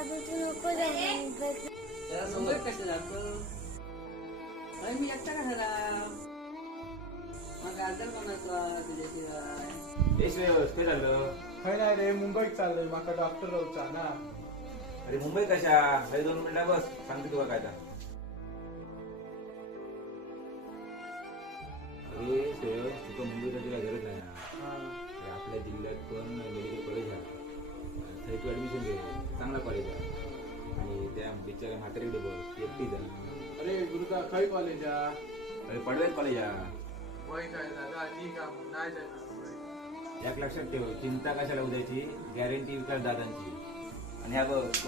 दादू तू नको जाऊ त्याला मुंबईत कसं जातं अरे मी एकटा कशाला मग आदर कोणाचा तुझ्याशिवाय तेच व्यवस्थित झालं. खय नाही रे मुंबईत चाललंय माका डॉक्टर रावचा ना. अरे मुंबई कशा अरे 2 मिनिटं बस सांगते तुला काय तर. अरे तुका मुंबईत जायची काय गरज नाही ना. अरे आपल्या जिल्ह्यात पण मेडिकल कॉलेज आहे. थंय तू ऍडमिशन घे, चांगला कॉलेज आहे. आणि त्या बिचाऱ्या म्हातारीकडे बघ एकटी जा. अरे गुरुदा खय कॉलेज अरे पडवेत कॉलेज आहे. वय काय दादा ठीक आहे नाही जाणार. एक लक्षात ठेव, चिंता कशाला उद्याची, गॅरंटी विकास दादांची. आणि हा बघ